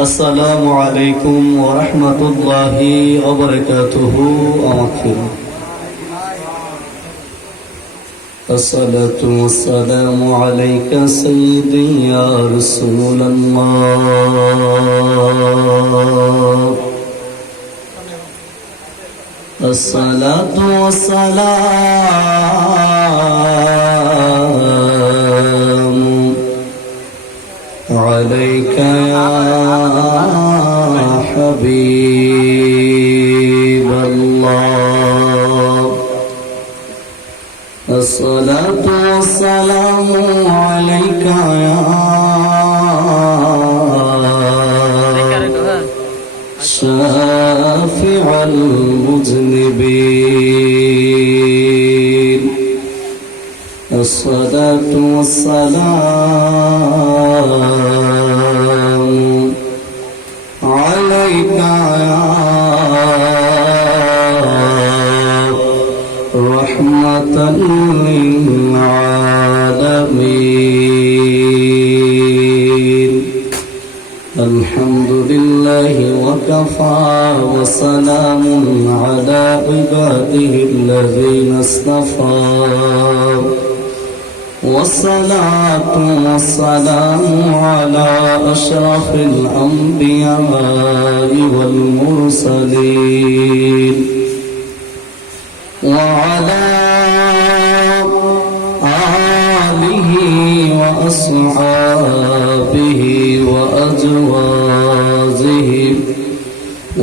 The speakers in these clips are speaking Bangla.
السلام عليكم ورحمة الله وبركاته. الصلاة والسلام عليك سيدي يا رسول الله. الصلاة والسلام عليك يا حبيب الله. الصلاة والسلام عليك يا شافع المذنبين. الصلاة والسلام عليك يا رحمة للعالمين. الحمد لله وكفى وسلام على عباده الذين اصطفى. والصلاة والسلام على أشرف الأنبياء والمرسلين وعلى آله وأصحابه وأزواجه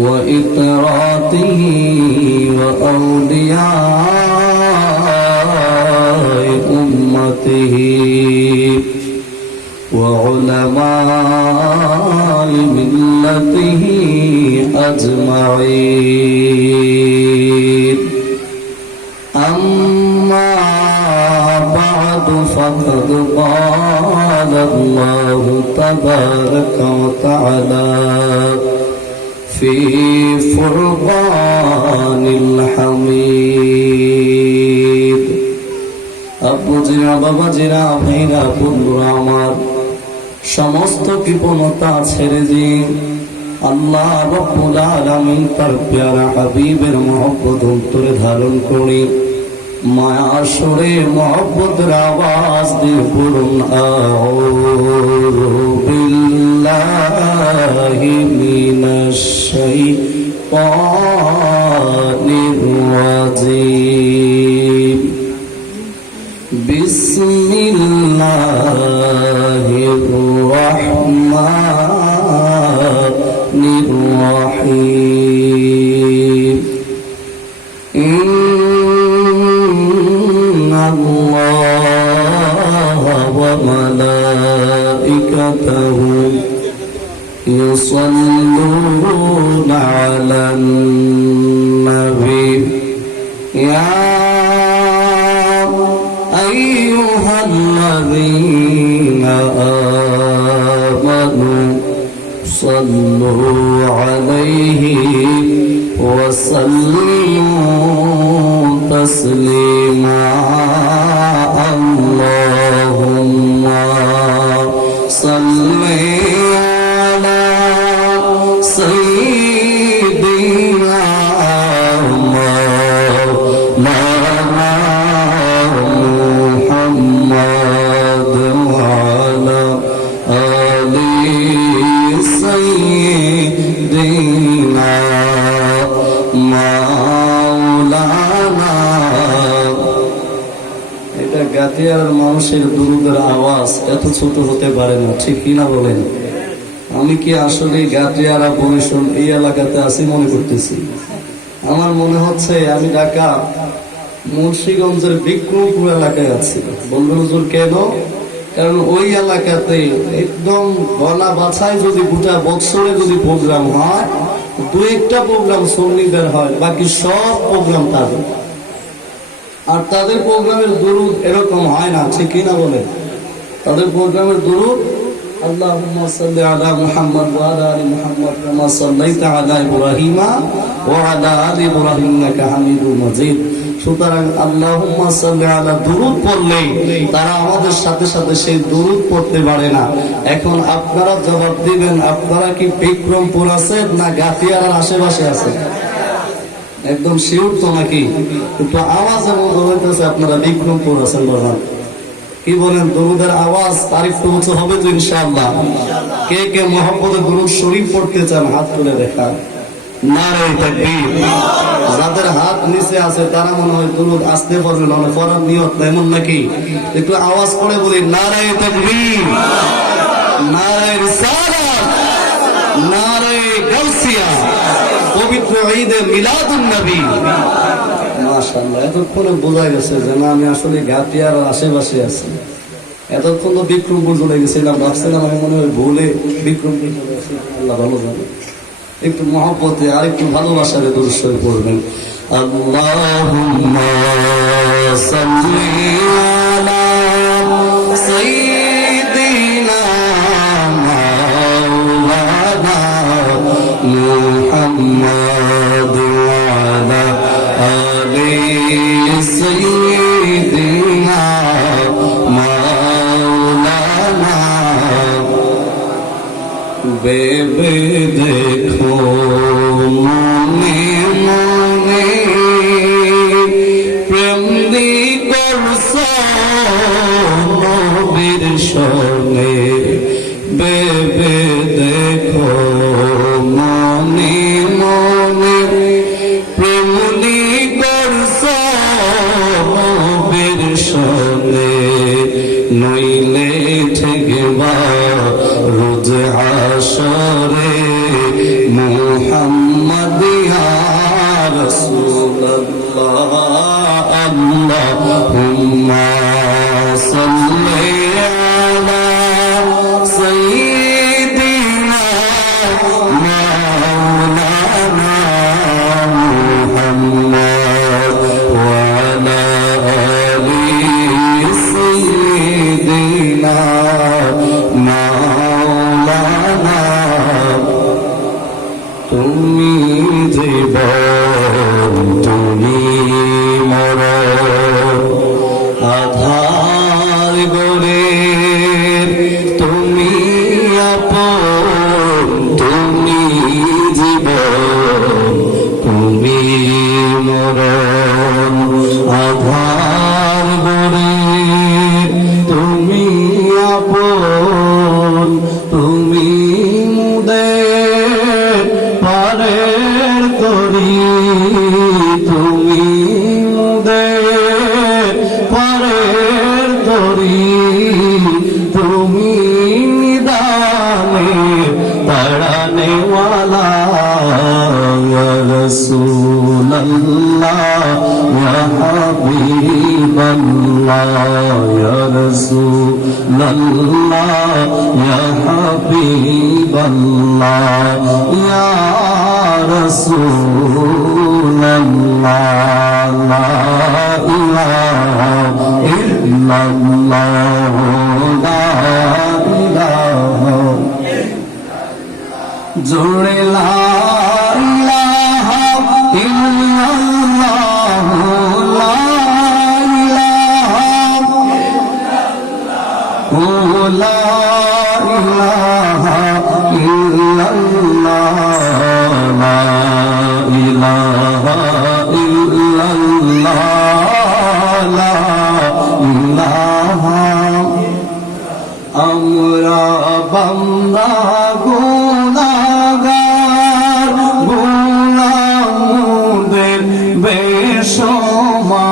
وإطراته وأولياء أمته وعلماء ملته أجمعين. أما بعد فقد قال الله تبارك وتعالى في فرقان الحميد. আব্বুজিরা বাবাজিরা ভাইরা বন্ধুরা আমার, সমস্ত কৃপণতা ছেড়ে দিয়ে আল্লাহ রাব্বুল আলামিন তার প্যারা হাবিবের মহব্বত অন্তরে ধারণ করে মায়ার সুরে মহব্বতের আওয়াজ দিয়ে পড়ুন আউযু বিল্লাহি মিনাশ শাইতানির রাজিম। বিসমিল্লাহির রাহমানির রাহিম। ইন্নাল্লাহা ওয়া মালাইকাতাহু ইউসাল্লুনা আলান নবী ইয়া আইয়ুহাল্লাযীনা আমানু সাল্লু আলাইহি ওয়া সাল্লিমু তাসলিমা। আল্লাহুম্মা সাল্লি আলা সাইয়্যিদিনা মাওলানা মুহাম্মদ ওয়া আলা আলি সাইয়্যিদিনা মাওলানা। এটা গাতিয়ার মানুষের দুরুদের আওয়াজ এত ছোট হতে পারে না, ঠিক কিনা বলেন? আমি কি আসলে গাতিয়ারা বরিশাল এই এলাকাতে আছি মনে করতেছি? আমার মনে হচ্ছে আমি ঢাকা মুন্সিগঞ্জের বিক্রমপুর এলাকায় আছি। বলবেন হুজুর কেন? কারণ ওই এলাকাতে একদম গলা বাছায় যদি গোটা বছরে যদি প্রোগ্রাম হয়, দু একটা প্রোগ্রাম সুন্নিদের হয়, বাকি সব প্রোগ্রাম তাদের। আর তাদের প্রোগ্রামের দুরুদ এরকম হয় না, ঠিক কিনা বলে? তাদের প্রোগ্রামের দুরুদ আল্লাহুম্মা সাল্লি আলা মুহাম্মদ ওয়া আলা আলি মুহাম্মদ কামা সাল্লাইতা আলা ইব্রাহিমা ওয়া আলা আলি ইব্রাহিম ইন্নাকা হামিদুম মাজিদ। সুতরাং আল্লাহুম্মা সাল্লি আলা দুরূদ পড়লে তারা আমাদের সাথে সাথে সেই দুরূদ পড়তে পারে না। এখন আপনারা জবাব দিবেন, আপনারা কি বিক্রমপুর আছেন না গাতিয়ার আশেপাশে আছেন? একদম শিওর তো নাকি? কিন্তু আওয়াজের মধ্যে হইতেছে আপনারা বিক্রমপুর আছেন। বাবা কি বলেন? দুরূদের আওয়াজ তারিফ তো উঁচু হবে তো ইনশাআল্লাহ। কে কে মুহাম্মদের দুরূদ শরীফ পড়তে চান হাত তুলে দেখা। নারে তাকবীর। যাদের হাত নিচে আছে তারা মনে হয় দুরূদ আসতে পারবে না, পড়ার নিয়ত নাই, এমন নাকি? একটু আওয়াজ করে বলি নারে তাকবীর, নারে রিসালাত, নারে গাউসিয়া, পবিত্র ঈদে মিলাদুন নবী। মাশাআল্লাহ, এতক্ষণে বোঝা গেছে যে না আমি আসলে গাতিয়ার আশেপাশে আছি। এতক্ষণ তো বিক্রমপুর চলে গেছিলাম, ভাবছিলাম আমি মনে হয় ভুলে বিক্রমপুর চলে আসি। আল্লাহ ভালো জানে। একটু মহব্বতে আর একটু ভালোবাসারে দুরূদ শরীফ পড়বেন। আল্লাহুম্মা সাল্লি আলা সাইয়্যিদিনা মাওলানা মুহাম্মাদ ওয়া আলা আলি সাইয়্যিদিনা মাওলানা। বেবে দেখো মনে মনে প্রেম দি করছ নবীর সঙ্গে। বেবে দেখো মনে মনে প্রেম দি করছ নবীর সঙ্গে। নইলে ঠেকবা রোজ হাসরে মুহাম্মদ ইয়া রাসূলুল্লাহ। আল্লাহুম্মা সাল্লি আলা সাইয়্যিদিনা মাওলানা মুহাম্মদ ওয়া আলা আলি সাইয়্যিদিনা মাওলানা। তুমি জীবন তুমি মরণ আধার গড়ে তুমি আপন। তুমি জীবন তুমি মরণ আধার গড়ে তুমি আপন। তুমি মুদের পারের তরি, তুমি মুদের পারের তরি। তুমি নিদানে তাড়ানে ওয়ালা ইয়া রাসূলুল্লাহ ইয়া হাবিবাল্লাহ ইয়া রাসূলুল্লাহ ইয়া হাবিবাল্লাহ ইয়া রাসূলুল্লাহ। লা ইলাহা ইল্লাল্লাহ লা ইলাহা জোরে লা ইলাহা ইল্লাল্লাহ লা ইলাহা লা ইলাহা ইল্লাল্লাহ লা ইলাহা ইল্লাল্লাহ লা ইলাহা। আমরা বান্দা গুনাহগার গুনাহদের বেশমার।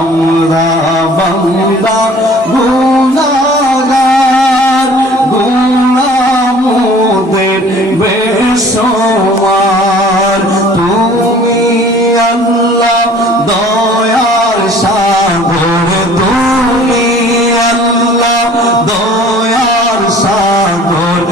আমরা বান্দা গুনাহগার গুনাহদের বেশমার। তুমি আল্লাহ দয়ার সাগর, তুমি আল্লাহ দয়ার সাগর।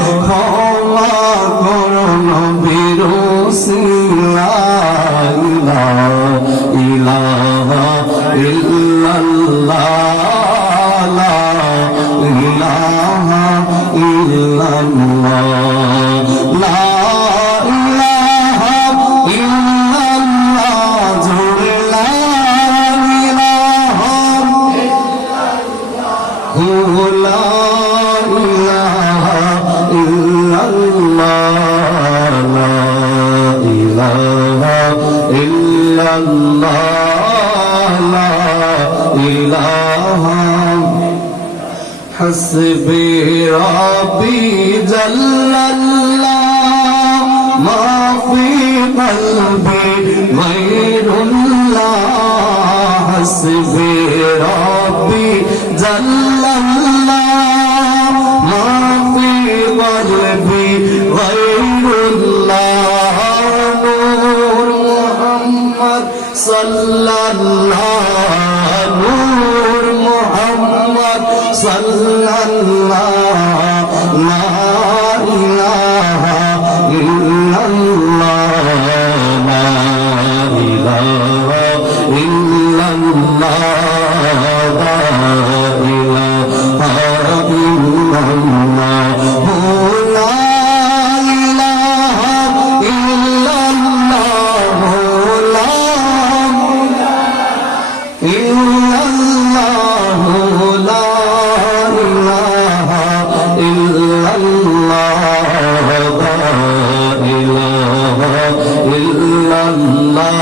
লা ইলাহা ইল্লাল্লাহ লা ইলাহা ইল্লাল্লাহ লা ইলাহা হাসবি রাব্বি জাল্লাল্লাহ মা ফি কলবি গায়রুল্লাহ হাসবি রাব্বি জাল্লাল্লাহ মা ফি কলবি গায়রুল্লাহ নূর মুহাম্মদ সাল্লাল্লাহ নূর মুহাম্মদ সাল্লাল্লাহ লা ইলাহা ইল্লাল্লাহ লা ইলাহা ইল্লাল্লাহ লা ইলাহা ইল্লাল্লাহ লা ইলাহা ইল্লাল্লাহ লা ইল্লাল্লাহ লা ইলাহা ইল্লাল্লাহ লা ইলাহা ইল্লাল্লাহ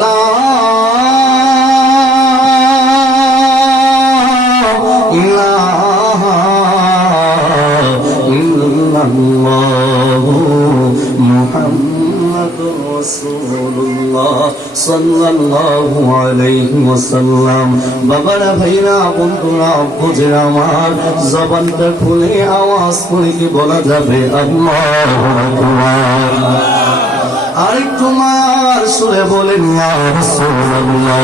লা ইলাহা ইল্লাল্লাহ মুহাম্মাদুর রাসূলুল্লাহ সাল্লাল্লাহু আলাইহি ওয়াসাল্লাম। বাবারা, ভাইরা, বন্ধুরা, বুঝেরা আমার, জবানটা খুলে আওয়াজ করে কি বলা যাবে আল্লাহু আকবার? আরেকটু মার সুরে বলেন ইয়া রাসূলুল্লাহ।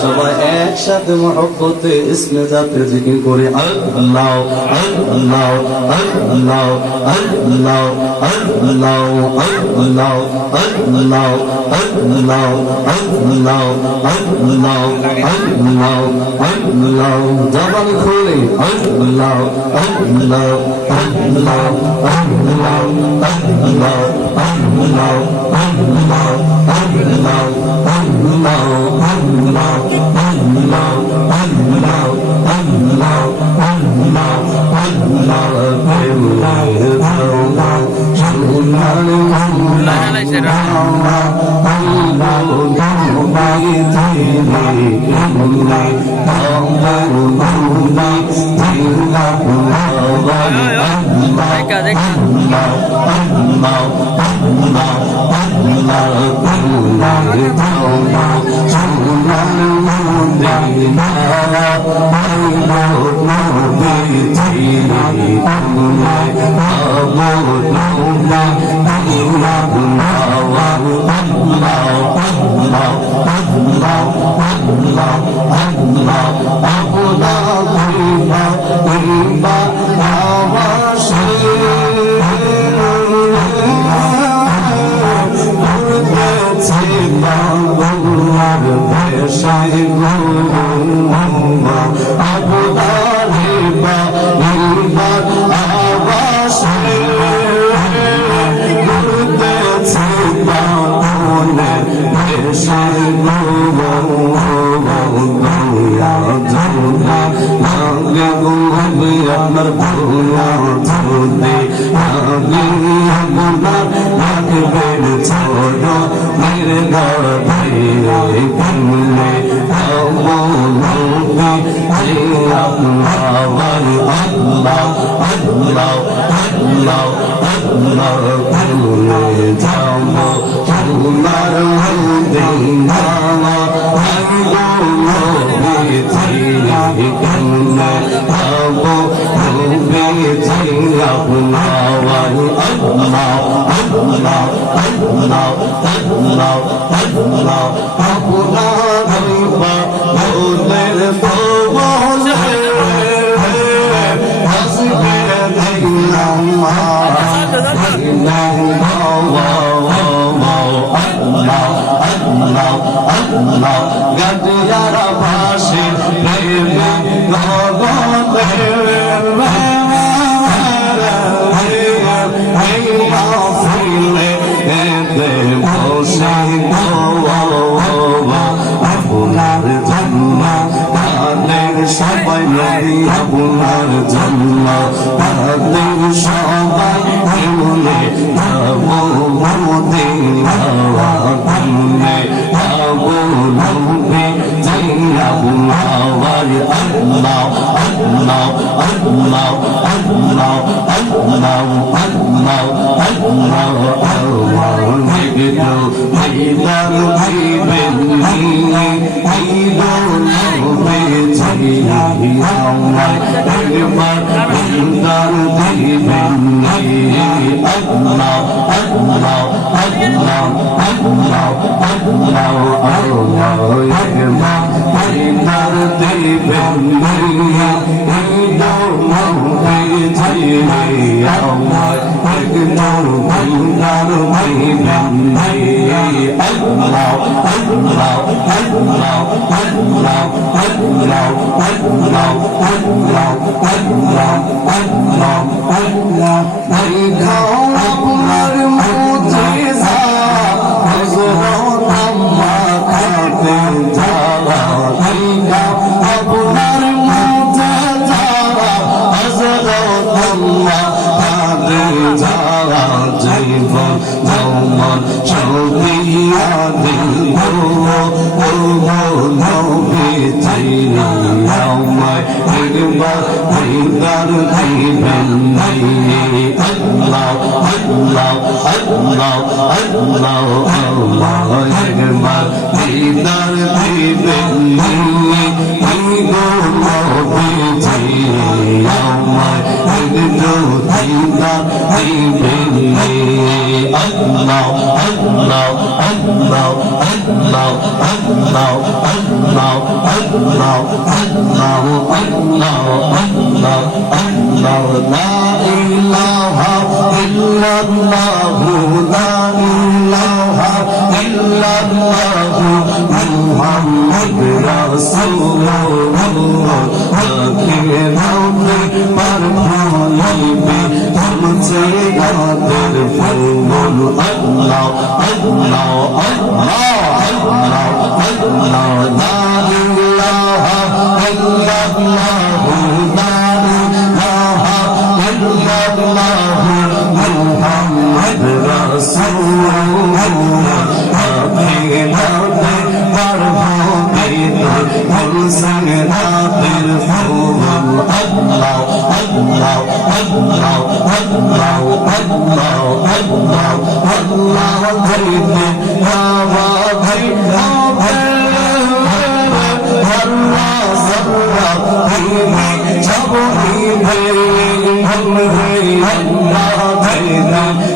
সবাই একসাথে মহব্বতে ইসমে জাতে জিকির করে আল্লাহ আল্লাহ আল্লাহ আল্লাহ আল্লাহ আল্লাহ আল্লাহ আল্লাহ আল্লাহ আল্লাহ আল্লাহ আল্লাহ জবান খুলে আল্লাহ আল্লাহ আল্লাহ আল্লাহ আল্লাহ আল্লাহ আল্লাহ আল্লাহ আল্লাহ আল্লাহ আল্লাহ আল্লাহ আল্লাহ আল্লাহ আপনার জন্য তাদের সবাই নবী আপনার জন্য তাদের সবাই মনে যাবো মদিনা ঘুরতে যাবো নবী যাবো আবার আল্লাহ আল্লাহ আল্লাহ আল্লাহ আল্লাহ আল্লাহ আল্লাহ আল্লাহ দেখো দিদার দিবেন আইলো নবে চাইয়া আমায় একবার দিদার দিবেন আল্লাহ আল্লাহ আল্লাহ আল্লাহ আল্লাহ আল্লাহ একবার দিদার দিবেন আইলো নবে চাইয়া আমায় একবার দিদার দিবেন Allah, Allah, Allah, Allah, Allah, Allah, Allah, Allah, Allah, Allah. দেখাও আপনার মুজিজা হযরত আম্মা কাতে যাওয়া দেখাও আপনার মুজিজা হযরত আম্মা কাতে যাওয়া জীবন যৌবন সবিয়া দিল ও নবী চাইয়া আমায় একবার দিদার দিবেন আল্লাহ আল্লাহ আল্লাহ আল্লাহ আল্লাহ একবার দিদার দিবেন নবী চাইয়া আমায় একবার দিদার দিবেন Allah, Allah, Allah, Allah, Allah, Allah, Allah, Allah, Allah, Allah, Allah, la ilaha illallah, la ilaha illallah, Muhammad Rasulullah, Akhir nabi parhalibe, hamse gader fulul Allah, Allah, Allah, Allah, Allah, la ilaha illallah, la ilaha illallah, Muhammad Rasulullah, Akhir nabi parhalibe, hamse gader fulul Allah, Allah, Allah, Allah, Allah, Allah, Allah, bhaiye hava bhaiya Allah zarra bhaiye jabo bhaiye hum bhaiye Allah bhaiye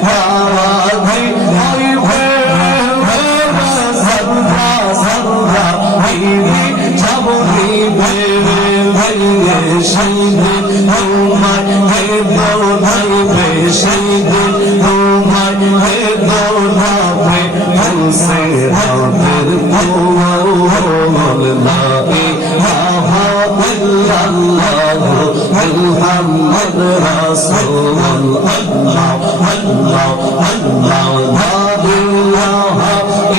hava bhaiye zarra zarra bhaiye jabo bhaiye shaheed umar hai bhaiye shaheed umar hai bhaiye हमसे आकर la ilaha illallah Muhammad Rasulullah Allah Allah Allah la ilaha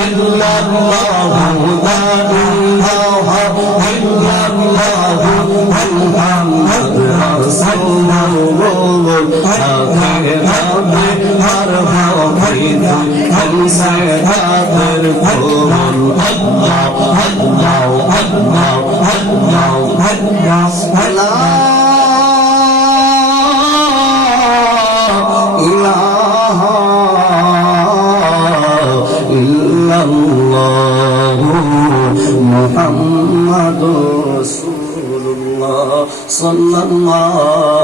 illallah la ilaha illallah Muhammad Rasulullah akhir nabi marhaba हमसे आकर बोल अल्लाह अल्लाह अल्लाह अल्लाह अल्लाह इलाहा इल्लल्लाह मुहम्मदुर रसूलुल्लाह सल्लल्लाहु